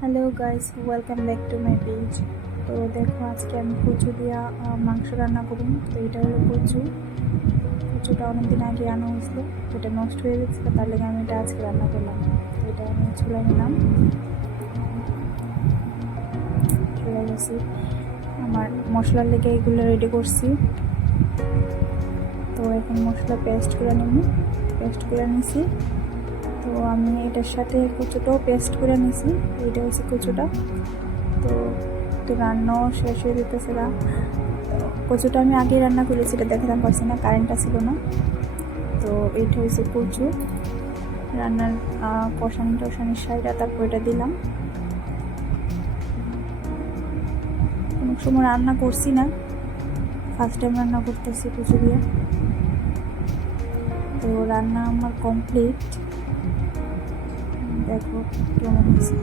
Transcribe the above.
Hello guys, welcome back to my page. তো দেখো, আজকে আমি কচু দিয়া মাংস রান্না করুন। তো এটা হলো কচুটা অনেকদিন আগে আনা হয়েছিল, এটা নষ্ট হয়ে গেছিলো, তার লেগে আমি এটা আজকে রান্না করলাম। তো এটা আমি চুলা নিলাম, চুলা গেছি, আমার মশলার লেগে এগুলো রেডি করছি। তো এখন মশলা পেস্ট করে নিছি। তো আমি এটার সাথে কচুটাও পেস্ট করে নিছি। এইটা হচ্ছে কচুটা। তো তো রান্নাও শেষ হয়ে যেতেছে না। কচুটা আমি আগেই রান্না করেছি, এটা দেখাতে পারছি না, কারেন্টটা ছিল না। তো এইটা হচ্ছে কচু রান্নার কষানির সাইডা, তারপর এটা দিলাম। কোনো সময় রান্না করছি না, ফার্স্ট টাইম রান্না করতেছি কচু দিয়ে। তো রান্না আমার কমপ্লিট, দেখো কেমন হয়েছে।